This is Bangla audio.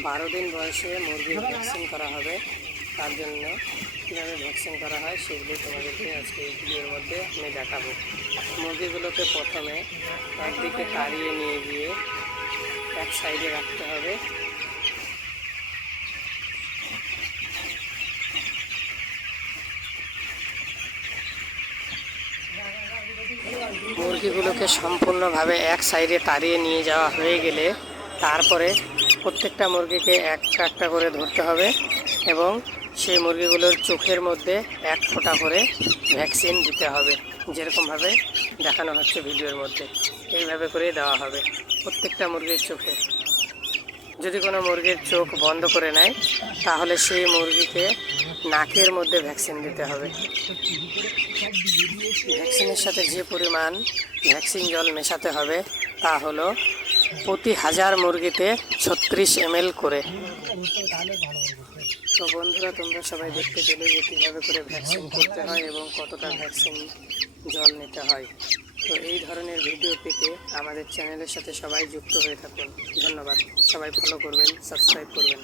12 দিন বয়সে মুরগির ভ্যাকসিন করা হবে। তার জন্য কীভাবে ভ্যাকসিন করা হয় সেগুলি তোমাদেরকে আজকে এই ভিডিওর মধ্যে আমি দেখাবো। মুরগিগুলোকে প্রথমে একদিকে তাড়িয়ে নিয়ে গিয়ে এক সাইডে রাখতে হবে। মুরগিগুলোকে সম্পূর্ণভাবে এক সাইডে তাড়িয়ে নিয়ে যাওয়া হয়ে গেলে তারপরে প্রত্যেকটা মুরগিকে একটা করে ধরতে হবে এবং সেই মুরগিগুলোর চোখের মধ্যে 1 ফোঁটা করে ভ্যাকসিন দিতে হবে, যেরকমভাবে দেখানো হচ্ছে ভিডিওর মধ্যে। এইভাবে করে দেওয়া হবে প্রত্যেকটা মুরগির চোখে। যদি কোনো মুরগির চোখ বন্ধ করে নেয় তাহলে সেই মুরগিকে নাকের মধ্যে ভ্যাকসিন দিতে হবে। ভ্যাকসিনের সাথে যে পরিমাণ ভ্যাকসিন জল মেশাতে হবে তা হলো প্রতি 1000 মুরগিতে 36 ml করে। তো বন্ধুরা, তোমরা সবাই দেখতে পেলে যে কীভাবে করে ভ্যাকসিন করতে হয় এবং কতটা ভ্যাকসিন জল নিতে হয়। তো এই ধরনের ভিডিও পেতে আমাদের চ্যানেলের সাথে সবাই যুক্ত হয়ে থাকুন। ধন্যবাদ। সবাই ফলো করবেন, সাবস্ক্রাইব করবেন।